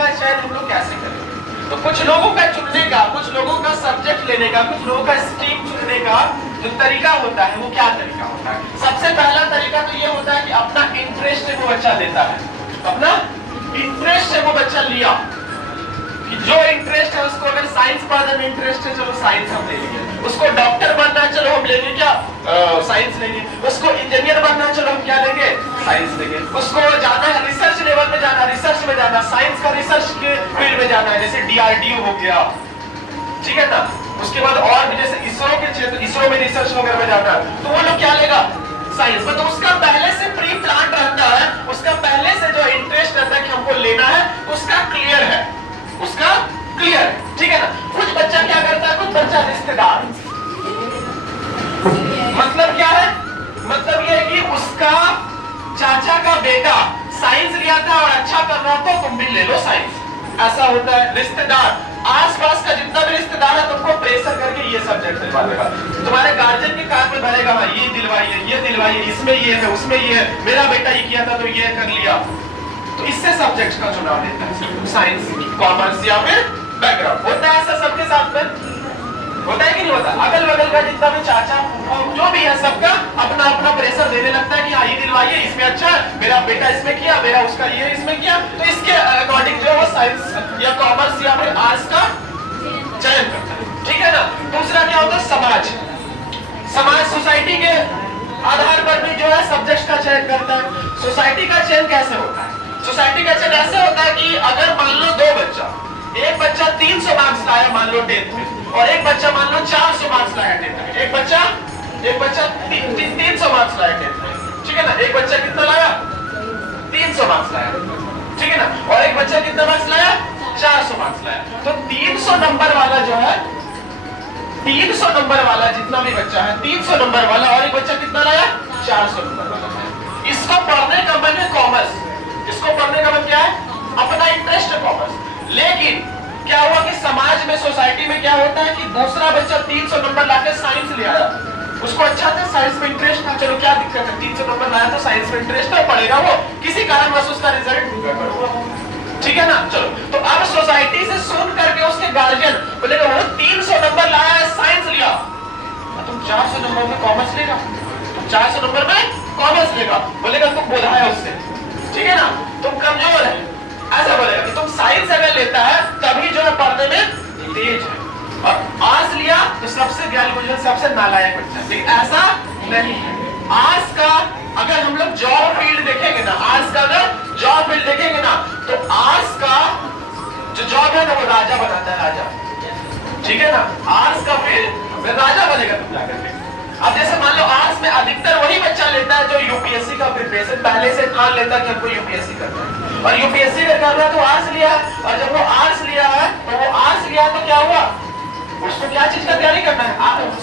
का चयन हम लोग कैसे करें? तो कुछ लोगों का चुनने का, कुछ लोगों का सब्जेक्ट लेने का, कुछ लोगों का स्ट्रीम चुनने का जो तरीका होता है वो क्या तरीका होता है? सबसे पहला तरीका तो ये होता है कि अपना इंटरेस्ट से वो बच्चा लेता है, अपना इंटरेस्ट से वो बच्चा लिया कि जो इंटरेस्ट है उसको, अगर साइंस पढ़ने में इंटरेस्ट है चलो साइंस हम ले लेंगे, उसको डॉक्टर बनना है चलो हम लेंगे क्या साइंस लेंगे, उसको इंजीनियर बनना है चलो हम क्या लेंगे साइंस लेंगे, उसको जाना है रिसर्च लेवल में जाना, रिसर्च में जाना, साइंस का रिसर्च के फील्ड में जाना है, जैसे DRDO हो गया, ठीक है ना। उसके बाद और भी जैसे इसरो के क्षेत्र, इसरो में रिसर्च वगैरह में जाना है तो वो लोग क्या लेगा साइंस में। तो उसका पहले से प्री प्लान रहता है, उसका पहले से जो इंटरेस्ट रहता है कि हमको लेना है उसका क्लियर है, उसका क्लियर, ठीक है ना। कुछ बच्चा क्या करता है, कुछ बच्चा रिश्तेदार, मतलब क्या है, मतलब ये है कि उसका चाचा का बेटा साइंस लिया था और अच्छा कर रहा था, तुम भी ले लो साइंस, ऐसा होता है। रिश्तेदार, आसपास का जितना भी रिश्तेदार है तुमको प्रेशर करके ये सब्जेक्ट दिलवा देगा, तुम्हारे गार्जियन के कान में भरेगा, हाँ ये दिलवाइए, इसमें ये है, उसमें ये है, मेरा बेटा ये किया था तो ये कर लिया, तो इससे सब्जेक्ट का चुनाव लेता है, साइंस, कॉमर्स या फिर बैकग्राउंड। होता है ऐसा सबके साथ में, होता है कि नहीं होता? अगल बगल का जितना भी चाचा जो भी है सबका अपना अपना प्रेशर देने लगता है कि हाँ ये दिलवाइए, इसमें अच्छा, मेरा बेटा इसमें किया, मेरा उसका ये इसमें किया, तो इसके अकॉर्डिंग जो है साइंस या कॉमर्स या फिर आर्ट्स का चयन करता है, ठीक है ना। दूसरा क्या होता है, समाज, समाज सोसाइटी के आधार पर भी जो है सब्जेक्ट का चयन करता है। सोसाइटी का चयन कैसे होता है? सोसाइटी का चयन ऐसे होता है कि अगर मान लो दो बच्चा, एक बच्चा 300 मार्क्स लाया मान लो 10th में, और एक बच्चा मान लो 400 मार्क्स लाया 10th में, एक बच्चा 300 मार्क्स लाया 10th में, ठीक है ना। एक बच्चा कितना लाया, 300 मार्क्स लाया, ठीक है ना, और एक बच्चा कितना मार्क्स लाया, 400 मार्क्स लाया। तो 300 नंबर वाला जो है, 300 नंबर वाला जितना भी बच्चा है 300 नंबर वाला, और एक बच्चा कितना लाया 400 नंबर वाला है, इसको पढ़ने का मन है कॉमर्स, इसको पढ़ने का मन क्या है, अपना इंटरेस्ट है कॉमर्स। लेकिन क्या हुआ कि समाज में, सोसाइटी में क्या होता है कि दूसरा बच्चा 300 नंबर लाके साइंस ले आया, उसको अच्छा था, साइंस में इंटरेस्ट था, चलो क्या दिक्कत है, 300 नंबर लाया तो साइंस में इंटरेस्ट है, पढ़ेगा वो, किसी कारणवश उसका रिजल्ट गड़बड़ हुआ, ठीक है ना। चलो, तो अब सोसाइटी से सुन करके उसके गार्जियन बोलेगा वो 300 नंबर लाया है, साइंस लिया, तुम 400 नंबर में कॉमर्स लेगा, तुम 400 नंबर में कॉमर्स लेगा, बोलेगा तुम बोला है उससे, ठीक है ना, तुम कमजोर है, ऐसा बोलेगा कि तुम साइंस अगर लेता है तभी जो है पढ़ने में तेज है, और आर्ट्स लिया तो सबसे ज्ञानी मुझे सबसे नालायक बच्चा, लेकिन ऐसा नहीं है। आर्ट्स का अगर हम लोग जॉब फील्ड देखेंगे ना, आर्ट्स का अगर जॉब फील्ड देखेंगे ना, तो आर्ट्स का जो जॉब है ना वो राजा बनाता है, राजा, ठीक है ना। आर्ट्स का फील्ड राजा बनेगा तुम जाकर के। अब जैसे मान लो आर्ट्स में अधिकतर वही बच्चा लेता है जो यूपीएससी का प्रिपरेशन पहले से ठान लेता है कि हमको यूपीएससी करना है, और यूपीएससी अगर कर रहा है तो आर्ट्स लिया है, और जब वो आर्ट्स लिया है तो वो आर्ट्स लिया तो क्या हुआ, उसको क्या चीज का तैयारी करना है,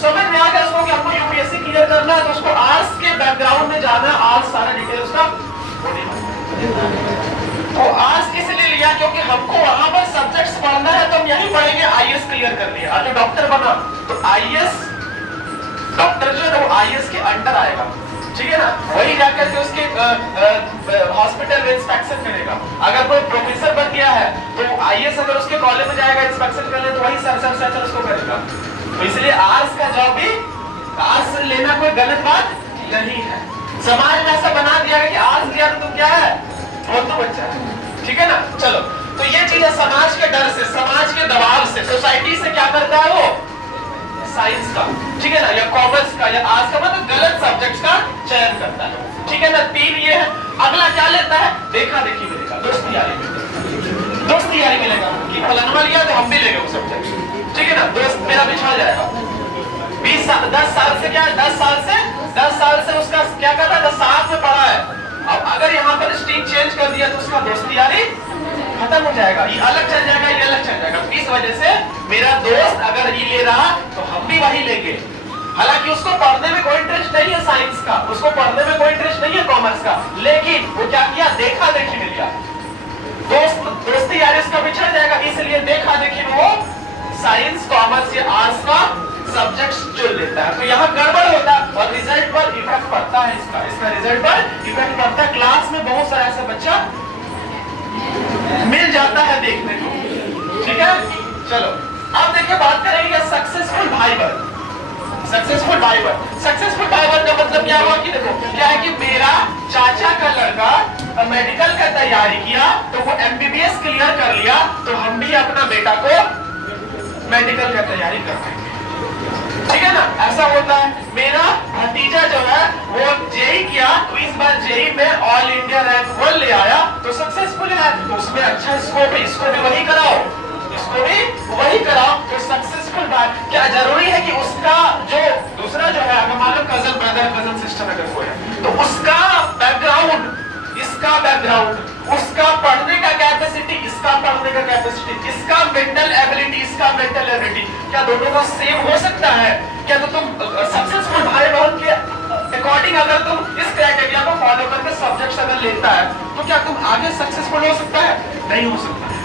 समझ में आ गया उसको कि हमको यूपीएससी क्लियर करना है, तो उसको आर्ट्स के बैकग्राउंड में जाना है, आर्ट्स सारा डिटेल उसका, तो आर्ट्स इसलिए लिया क्योंकि हमको वहां पर सब्जेक्ट्स पढ़ना है, तो हम यही पढ़ेंगे, आईएएस क्लियर कर लिया, और जो डॉक्टर बना तो आईएएस डॉक्टर जो है वो आईएएस के अंडर आएगा, ठीक है ना, वही जाकर के उसके हॉस्पिटल में इंस्पेक्शन करेगा। अगर कोई प्रोफेसर बन गया है तो आईएएस अगर उसके कॉलेज में जाएगा इंस्पेक्शन करने तो वही सर उसको करेगा। तो इसलिए आर्ट्स का जॉब भी, आर्ट्स लेना कोई गलत बात नहीं है। समाज में ऐसा बना दिया है कि आर्ट्स लिया तो तुम क्या है, वो तो बच्चा है, ठीक है ना। चलो, तो ये चीज है समाज के डर से, समाज के दबाव से, सोसाइटी से क्या करता है वो साइंस का, ठीक है ना, या कॉमर्स का या आर्ट्स का, मतलब गलत सब्जेक्ट्स का चयन करता है, ठीक है ना। 3 ये है। अगला क्या लेता है, देखा देखी मिलेगा, दोस्ती यारी मिलेगा, दोस्ती यारी मिलेगा कि फलाना लिया तो हम भी लेंगे वो सब्जेक्ट, ठीक है ना, दोस्त मेरा बिछड़ जाएगा। 10 साल से क्या है, 10 साल से उसका क्या कर रहा है, साथ में पढ़ा है, अब अगर यहाँ पर स्ट्रीम चेंज कर दिया तो उसका दोस्ती यारी खत्म हो जाएगा, ये अलग चल जाएगा, ये अलग चल जाएगा। इस वजह से मेरा दोस्त अगर ये ले रहा तो हम भी वही लेंगे, हालांकि उसको पढ़ने में कोई इंटरेस्ट नहीं है साइंस का, उसको पढ़ने में कोई इंटरेस्ट नहीं है कॉमर्स का, लेकिन वो क्या किया, देखा देखी में लिया, दोस्ती यारी उसका बिछड़ जाएगा, इसलिए देखा देखी में वो साइंस, कॉमर्स या आर्ट्स का सब्जेक्ट्स चुन लेता है। तो यहाँ गड़बड़ होता है और रिजल्ट पर इफेक्ट पड़ता है, इसका रिजल्ट पर इफेक्ट पड़ता है। क्लास में बहुत सारा ऐसा बच्चा मिल जाता है देखने को। ठीक है, चलो अब देखिए बात करेंगे सक्सेसफुल भाई बहन। सक्सेसफुल भाई बहन, सक्सेसफुल भाई बहन का मतलब क्या हुआ कि देखो क्या है कि मेरा चाचा का लड़का मेडिकल का तैयारी किया तो वो एमबीबीएस क्लियर कर लिया, तो हम भी अपना बेटा को मेडिकल का तैयारी करवाएंगे। ठीक है ना, ऐसा होता है। मेरा भतीजा जो है वो जेई किया तो इस बार जेई में ऑल इंडिया रैंक 1 ले आया तो सक्सेसफुल है, तो उसमें अच्छा स्कोप है, इसको भी वही कराओ, इसको भी वही कराओ तो सक्सेसफुल बात। क्या जरूरी है कि उसका जो दूसरा जो है अगर मान लो कजन ब्रदर कजन सिस्टर अगर कोई है तो उसका बैकग्राउंड इसका बैकग्राउंड, उसका पढ़ने का कैपेसिटी इसका पढ़ने का कैपेसिटी, इसका मेंटल एबिलिटी इसका मेंटल एबिलिटी, क्या दोनों का सेम हो सकता है? क्या तो तुम सक्सेसफुल भाई बहन के अकॉर्डिंग अगर तुम इस क्राइटेरिया को फॉलो करके सब्जेक्ट्स अगर लेता है तो क्या तुम आगे सक्सेसफुल हो सकता है? नहीं हो सकता है,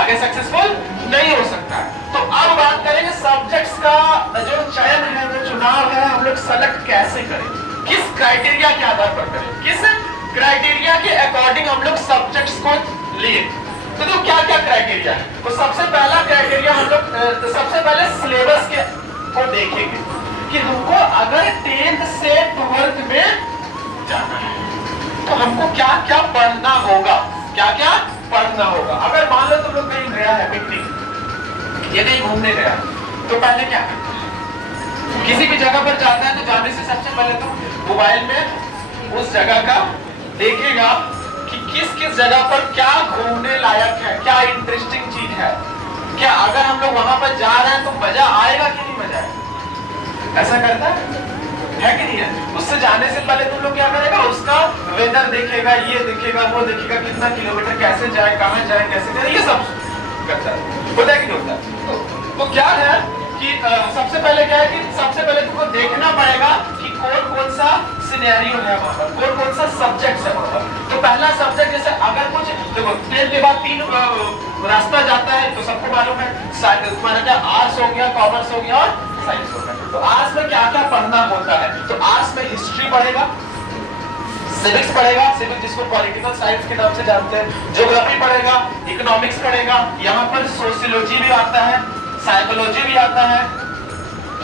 आगे सक्सेसफुल नहीं हो सकता है। तो अब बात करेंगे सब्जेक्ट्स का जो चयन है, जो चुनाव है, हम लोग सेलेक्ट कैसे करें, किस क्राइटेरिया के आधार पर करें, किस क्राइटेरिया के अकॉर्डिंग हम लोग सब्जेक्ट्स को लिए। तो क्या क्या क्राइटेरिया है? तो सबसे पहला क्राइटेरिया हम लोग सबसे पहले सिलेबस के को देखेंगे कि हमको अगर 10th से 12th में जाना है तो हमको क्या क्या पढ़ना होगा, क्या क्या पढ़ना होगा। अगर मान लो तुम लोग कहीं गया है पिकनिक या कहीं घूमने गया तो पहले क्या करते हैं? किसी भी जगह पर जाता है तो जाने से सबसे पहले तो मोबाइल में उस जगह का देखेगा कि किस किस जगह पर क्या घूमने लायक है, क्या इंटरेस्टिंग चीज है। क्या अगर हम लोग वहां पर जा रहे हैं तो मजा आएगा कि नहीं मजा आएगा? ऐसा करता है कि नहीं है? उससे जाने से पहले तुम लोग क्या करेगा, उसका वेदर देखेगा, ये देखेगा, वो देखेगा, कितना किलोमीटर कैसे जाए, कहां जाए, कैसे जाए, ये सब करता है। होता है कि नहीं होता? तो क्या है कि सबसे पहले क्या है कि सबसे पहले तुमको देखना पड़ेगा कि कौन कौन सा सिनेरियो है वहां पर, कौन कौन सा सब्जेक्ट है वहां पर। तो पहला सब्जेक्ट जैसे अगर कुछ देखो 10th के बाद 3 रास्ता जाता है तो सबको मालूम है, तुम्हारा क्या आर्ट्स हो गया, कॉमर्स हो गया और साइंस हो गया। तो आर्ट्स में क्या क्या पढ़ना होता है? तो आर्ट्स में हिस्ट्री पढ़ेगा, सिविक्स पढ़ेगा, सिविक्स जिसको पॉलिटिकल साइंस के नाम से जानते हैं, ज्योग्राफी पढ़ेगा, इकोनॉमिक्स पढ़ेगा, यहाँ पर सोशियोलॉजी भी आता है, साइकोलॉजी भी आता है,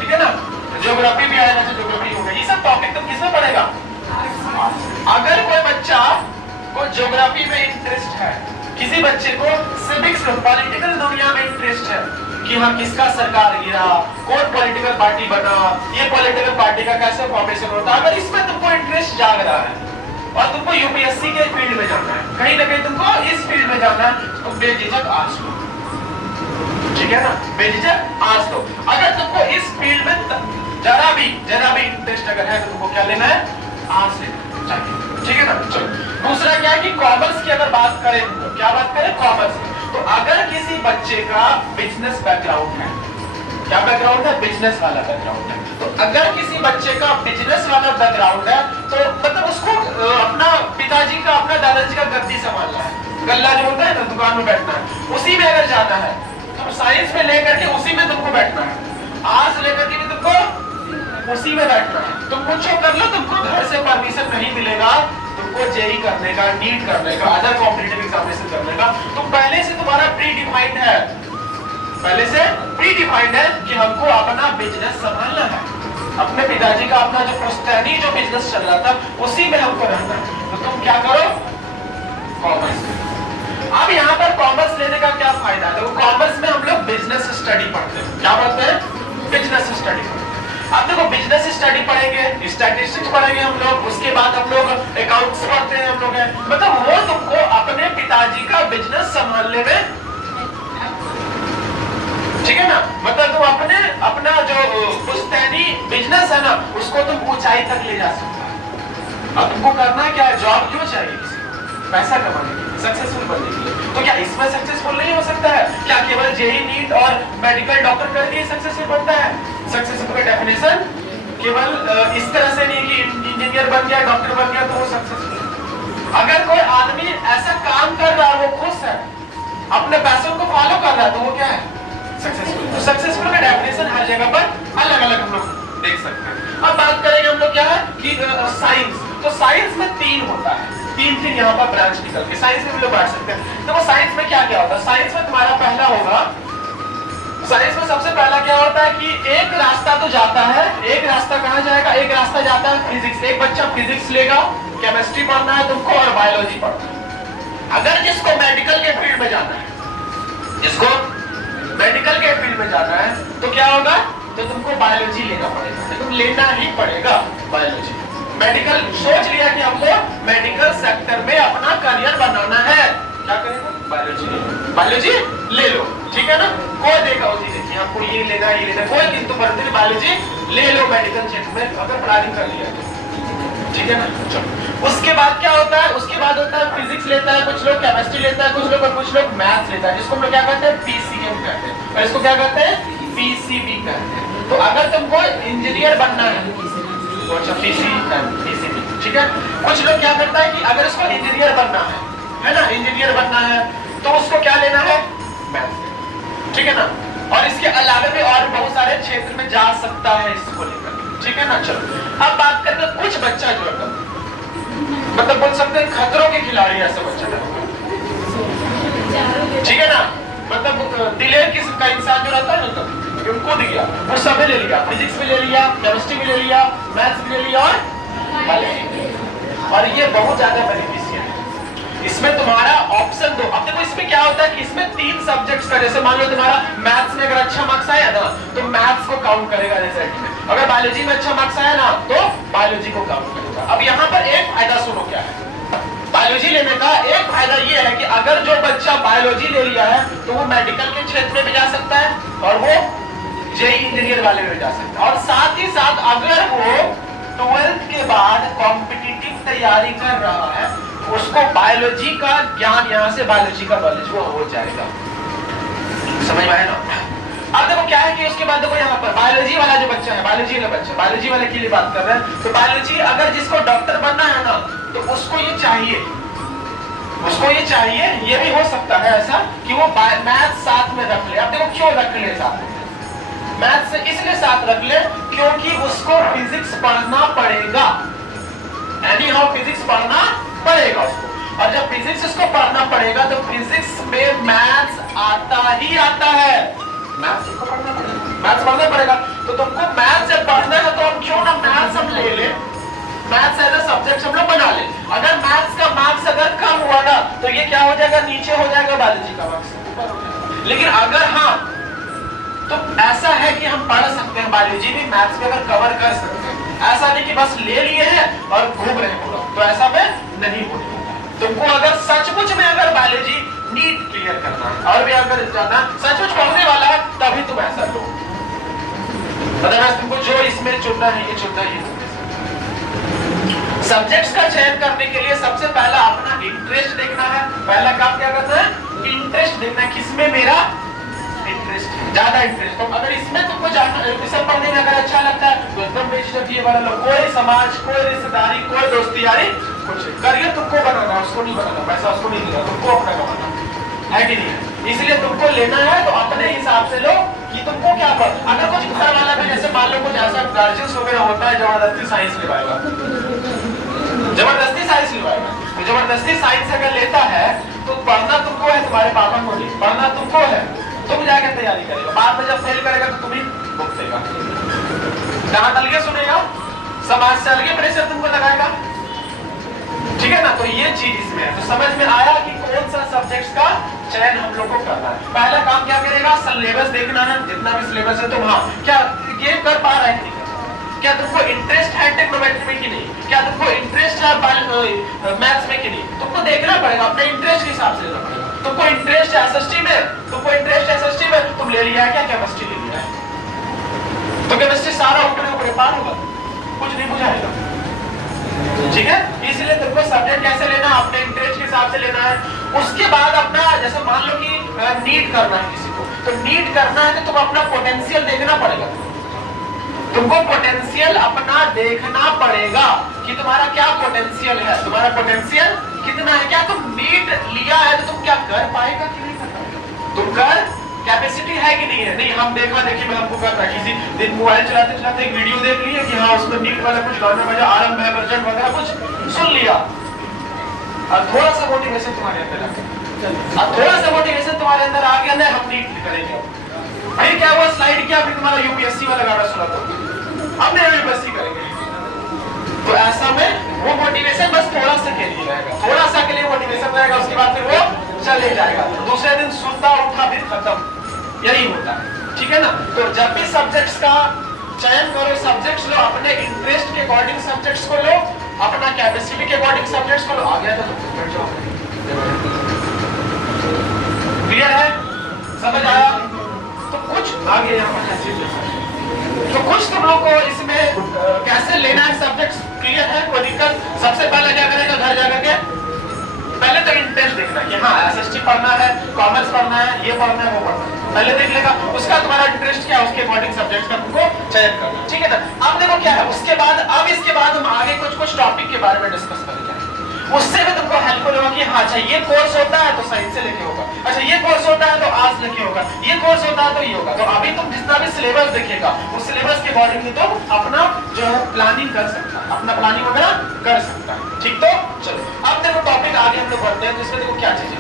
ठीक है ना, ज्योग्राफी भी आएगा, ज्योग्राफी हो गई, ये सब टॉपिक तुम किसमें पढ़ेगा? अगर कोई बच्चा को ज्योग्राफी में इंटरेस्ट है, किसी बच्चे को सिविक्स में पॉलिटिकल दुनिया में इंटरेस्ट है कि हाँ किसका सरकार गिरा, कौन पॉलिटिकल पार्टी बना, ये पॉलिटिकल पार्टी का कैसे फॉर्मेशन होता है, अगर इसमें तुमको इंटरेस्ट जाग रहा है और तुमको यूपीएससी के फील्ड में जाना है, कहीं ना कहीं तुमको इस फील्ड में जाना है, तो बेझिझक आर्ट्स लो, ठीक है ना, बेझिझक आर्ट्स लो। अगर तुमको इस फील्ड में जरा भी इंटरेस्ट अगर है तो तुमको क्या लेना है? आर्ट्स लेना चाहिए, ठीक है ना। चलो दूसरा क्या है कि कॉमर्स की अगर बात करें तो क्या बात करें? कॉमर्स। तो अगर किसी बच्चे का बिजनेस बैकग्राउंड है, क्या बैकग्राउंड है? बिजनेस वाला बैकग्राउंड है। तो अगर किसी बच्चे का बिजनेस वाला बैकग्राउंड है तो मतलब उसको अपना पिताजी का, अपना दादाजी का गद्दी संभालना है, गल्ला जो होता है ना दुकान में बैठना है, उसी में अगर जाना है तो साइंस में लेकर के उसी में तुमको बैठना है, आर्ट्स लेकर के भी तुमको उसी में बैठना है। तुम कुछ कर लो, तुमको घर से परमिशन नहीं मिलेगा तुमको जेई करने का, नीट करने का, अदर कॉम्पिटिटिव एग्जामिनेशन करने का। तो पहले से तुम्हारा प्री डिफाइंड है, पहले से प्री डिफाइंड है कि हमको अपना बिजनेस संभालना है, अपने पिताजी का अपना जो पुश्तैनी जो बिजनेस चल रहा था उसी में हमको रहना है। तो तुम क्या करो? कॉमर्स। अब यहाँ पर कॉमर्स लेने का क्या फायदा है? तो कॉमर्स में हम लोग बिजनेस स्टडी पढ़ते हैं। क्या पढ़ते हैं? Business study. अब देखो बिजनेस स्टडी पढ़ेंगे, स्टैटिस्टिक्स पढ़ेंगे हम लोग, उसके बाद हम लोग अकाउंट्स पढ़ते हैं हम लोग, मतलब वो तुमको अपने पिताजी का बिजनेस संभालने में, ठीक है ना, मतलब तुम अपना जो पुश्तैनी बिजनेस है ना उसको तुम ऊंचाई तक ले जा सकते हो। अब तुमको करना क्या है? जॉब क्यों चाहिए? पैसा कमाने के लिए, सक्सेसफुल बनने के लिए। तो क्या इसमें सक्सेसफुल नहीं हो सकता है? क्या केवल जेई नीट और मेडिकल डॉक्टर करके सक्सेसफुल बनता है? सक्सेसफुल का डेफिनेशन केवल इस तरह से नहीं कि इंजीनियर बन गया, डॉक्टर बन गया तो वो सक्सेसफुल। अगर कोई आदमी ऐसा काम कर रहा है, वो खुश है, अपने पैसों को फॉलो कर रहा है, तो वो क्या है? सक्सेसफुल। तो सक्सेसफुल का डेफिनेशन हर जगह पर अलग अलग हम लोग देख सकते हैं। अब बात करेंगे हम लोग क्या है कि साइंस। तो साइंस में 3 होता है, तीन तीन यहाँ पर ब्रांच निकल के साइंस में भी लोग बांट सकते हैं। तो वो साइंस में क्या क्या होता है, साइंस में तुम्हारा पहला होगा, साइंस में सबसे पहला क्या होता है कि एक रास्ता तो जाता है, एक रास्ता कहाँ जाएगा, एक रास्ता जाता है फिजिक्स। एक बच्चा फिजिक्स लेगा, केमिस्ट्री पढ़ना है तुमको और बायोलॉजी पढ़ना है। अगर जिसको मेडिकल के फील्ड में जाना है, जिसको मेडिकल के फील्ड में जाना है तो क्या होगा, तो तुमको बायोलॉजी लेना पड़ेगा, तुम लेना ही पड़ेगा बायोलॉजी। मेडिकल सोच लिया कि हमको मेडिकल सेक्टर में अपना करियर बनाना है, क्या करेगा, बायोलॉजी। बायोलॉजी ले लो, ठीक है ना, कोई देखा उसी देखिए आपको ये लेना ये लेना, कोई किंतु परंतु बायोलॉजी ले लो मेडिकल क्षेत्र में अगर प्लानिंग कर लिया तो, ठीक है ना। चलो उसके बाद क्या होता है, उसके बाद होता है फिजिक्स लेता है कुछ लोग, केमिस्ट्री लेता है कुछ लोग, और कुछ लोग मैथ्स लेता है, जिसको हम लोग क्या कहते हैं, पीसीएम कहते हैं, और इसको क्या कहते हैं, पीसीबी कहते हैं। तो अगर तुमको इंजीनियर बनना है तो अच्छा पीसीबी, ठीक है। कुछ लोग क्या करता है कि अगर इसको इंजीनियर बनना है ना, इंजीनियर बनना है तो उसको क्या लेना है, मैथ्स, ठीक है ना। और इसके अलावा भी और बहुत सारे क्षेत्र में जा सकता है इसको लेकर, ठीक है ना। चलो अब बात करते हैं कुछ बच्चा जो है मतलब बोल सकते हैं खतरों के खिलाड़ी ऐसा बच्चा है, ठीक है ना। मतलब दिलेर किस्म का इंसान जो रहता है ना, कूद गया, वो सब ले लिया, फिजिक्स भी ले लिया, केमिस्ट्री भी ले लिया, मैथ्स भी ले लिया और ये बहुत ज्यादा बेनिफिशियल है। इसमें तुम्हारा ऑप्शन दो, अब देखो इसमें क्या होता है कि इसमें तीन सब्जेक्ट्स का, जैसे मान लो तुम्हारा मैथ्स में अगर अच्छा मार्क्स आया ना तो मैथ्स को काउंट करेगा रिजल्ट में, अगर बायोलॉजी में अच्छा मार्क्स आया ना तो बायोलॉजी को काउंट करेगा। अब यहाँ पर एक फायदा सुनो क्या है, बायोलॉजी लेने का एक फायदा ये है कि अगर जो बच्चा बायोलॉजी ले लिया है तो वो मेडिकल के क्षेत्र में भी जा सकता है और वो जेई इंजीनियर वाले में जा सकता है, और साथ ही साथ अगर वो 12th के बाद कॉम्पिटिटिव तैयारी कर रहा है उसको बायोलॉजी का ज्ञान, यहाँ से बायोलॉजी का नॉलेज वो हो जाएगा, समझ में आया ना। अब देखो क्या है कि उसके बाद देखो यहाँ पर बायोलॉजी वाला जो बच्चा है, बायोलॉजी वाला बच्चा, बायोलॉजी वाले के लिए बात कर रहे हैं, तो बायोलॉजी अगर जिसको डॉक्टर बनना है ना तो उसको ये चाहिए, उसको ये चाहिए, ये भी हो सकता है ऐसा कि वो मैथ साथ में रख ले। अब देखो क्यों रख ले साथ में, मैथ से इसलिए साथ रख ले क्योंकि उसको फिजिक्स पढ़ना पड़ेगा, एनी हाउ फिजिक्स पढ़ना पड़ेगा उसको, और जब फिजिक्स उसको पढ़ना पड़ेगा तो फिजिक्स में मैथ्स आता ही आता है, मैथ्स को पढ़ना पड़ेगा, मैथ्स पढ़ना पड़ेगा। तो तुमको मैथ्स जब पढ़ना है तो हम क्यों ना मैथ्स हम ले ले, मैथ्स एज अ सब्जेक्ट हम लोग बना ले। अगर मैथ्स का मार्क्स अगर कम हुआ ना तो ये क्या हो जाएगा, नीचे हो जाएगा बायोलॉजी का मार्क्स, ऊपर हो जाएगा। लेकिन अगर हाँ तो ऐसा है कि हम पढ़ सकते हैं बायोलॉजी भी मैथ्स में अगर कवर कर सकते हैं, ऐसा नहीं कि बस ले लिए हैं और घूम रहे हैं, तो ऐसा में नहीं होगा। तुमको अगर सचमुच में अगर बायोलॉजी नीट क्लियर करना है और भी अगर ज्यादा सचमुच पढ़ने वाला है तभी तुम ऐसा लो, अदरवाइज तुमको जो इसमें चुनना है ये चुनना ही। सब्जेक्ट्स का चयन करने के लिए सबसे पहला अपना इंटरेस्ट देखना है, पहला काम क्या करना है, इंटरेस्ट देखना है, किसमें मेरा इंटरेस्ट है, ज्यादा इंटरेस्ट। तो अगर इसमें तुमको जानना पढ़ने में अगर अच्छा लगता है तो एकदम बेशक ये वाला लो, कोई समाज, कोई रिश्तेदारी, कोई दोस्ती यारी कुछ करियर तुमको बनाना है, उसको नहीं बनाना, पैसा उसको नहीं देना, तुमको अपना कमाना है कि नहीं। इसलिए तुमको लेना है तो अपने हिसाब से लो कि तुमको क्या पढ़। अगर कुछ घर वाला भी जैसे मान लो कुछ ऐसा गार्जियंस वगैरह होता है जबरदस्ती साइंस लिवाएगा, जबरदस्ती साइंस लिवाएगा, तो जबरदस्ती साइंस अगर लेता है तो पढ़ना तुमको है, तुम्हारे पापा को नहीं, पढ़ना तुमको है, तुम जाकर तैयारी करेगा, बाद में जब फेल करेगा तो तुम्हें भुगतेगा, कहां तलगे सुनेगा, समाज से अलगे प्रेशर तुमको लगाएगा, ठीक है ना। तो ये चीज इसमें है, तो समझ में आया कि कौन सा सब्जेक्ट्स का चयन हम लोग को करना है। पहला काम क्या करेगा, सिलेबस देखना है, जितना भी सिलेबस है तुम हाँ क्या ये कर पा रहे हैं, क्या तुमको इंटरेस्ट है टेक्नोमेट्री में कि नहीं, क्या तुमको इंटरेस्ट है मैथ्स में कि नहीं, तुमको देखना पड़ेगा, अपने इंटरेस्ट के हिसाब से लेना पड़ेगा। तुमको इंटरेस्ट है एसएसटी में, तुमको इंटरेस्ट है एसएसटी में, तुम ले लिया है क्या केमिस्ट्री ले लिया है, तो केमिस्ट्री सारा ऊपर ऊपर पार होगा, कुछ नहीं बुझाएगा, ठीक है। इसलिए तुमको सब्जेक्ट कैसे लेना, अपने इंटरेस्ट के हिसाब से लेना है। उसके बाद अपना जैसे मान लो कि नीट करना है किसी को, तो नीट करना है तो तुम अपना पोटेंशियल देखना पड़ेगा, तुमको पोटेंशियल अपना देखना पड़ेगा कि तुम्हारा क्या पोटेंशियल है, तुम्हारा पोटेंशियल कितना है, क्या तुम नीट लिया है तो तुम क्या कर पाएगा कि नहीं कर पाएगा, तुम कर कैपेसिटी है कि नहीं है। नहीं हम देखा देखी में हमको कर रहा, किसी दिन मोबाइल चलाते चलाते एक वीडियो देख लिया कि हाँ उसमें नीट वाला कुछ गाना बजा, आरंभ है वर्जन वगैरह कुछ सुन लिया, अब थोड़ा सा मोटिवेशन तुम्हारे अंदर आ गया, अब थोड़ा सा मोटिवेशन तुम्हारे अंदर आ गया ना, हम नीट करेंगे। फिर क्या हुआ, स्लाइड किया, फिर तुम्हारा यूपीएससी वाला गाना सुना, तो हमने यूपीएससी करेंगे। तो ऐसा में वो मोटिवेशन बस थोड़ा सा के लिए रहेगा, थोड़ा सा के लिए मोटिवेशन रहेगा, उसके बाद फिर वो चले जाएगा। दूसरे दिन सुनता उठा फिर खत्म, यही होता है, ठीक है ना। तो जब भी सब्जेक्ट्स का चयन करो, सब्जेक्ट्स लो, अपने इंटरेस्ट के अकॉर्डिंग सब्जेक्ट्स को लो, अपना कैपेसिटी के अकॉर्डिंग सब्जेक्ट्स को लो। आ गया था तो बैठ जाओ। क्लियर है, समझ आया? तो कुछ आगे यहाँ पर तो कुछ तुम लोग को इसमें कैसे लेना है सब्जेक्ट्स क्लियर है, कोई दिक्कत? सबसे पहले क्या करेगा, घर जाकर के पहले तो इंटरेस्ट देखना कि हाँ एसएसटी पढ़ना है, कॉमर्स पढ़ना है, ये पढ़ना है, वो पढ़ना है, पहले देख लेगा। उसका तुम्हारा इंटरेस्ट क्या है, उसके अकॉर्डिंग सब्जेक्ट का तुमको चयन करना, ठीक है ना। अब देखो क्या है उसके बाद, अब इसके बाद हम आगे कुछ टॉपिक के बारे में डिस्कस करेंगे, उससे भी तुमको हेल्पफुल होगा कि हाँ अच्छा ये कोर्स होता है तो साइंस से लेके होगा, अच्छा ये कोर्स होता है तो आर्ट्स लेके होगा, ये कोर्स होता है तो ये होगा। तो अभी तुम जितना भी सिलेबस देखेगा उस सिलेबस के अकॉर्डिंग में तो अपना जो है प्लानिंग कर सकता है, अपना प्लानिंग वगैरह कर सकता है, ठीक। तो चलो अब देखो टॉपिक आगे हम लोग बढ़ते हैं, तो इसमें देखो क्या चीजें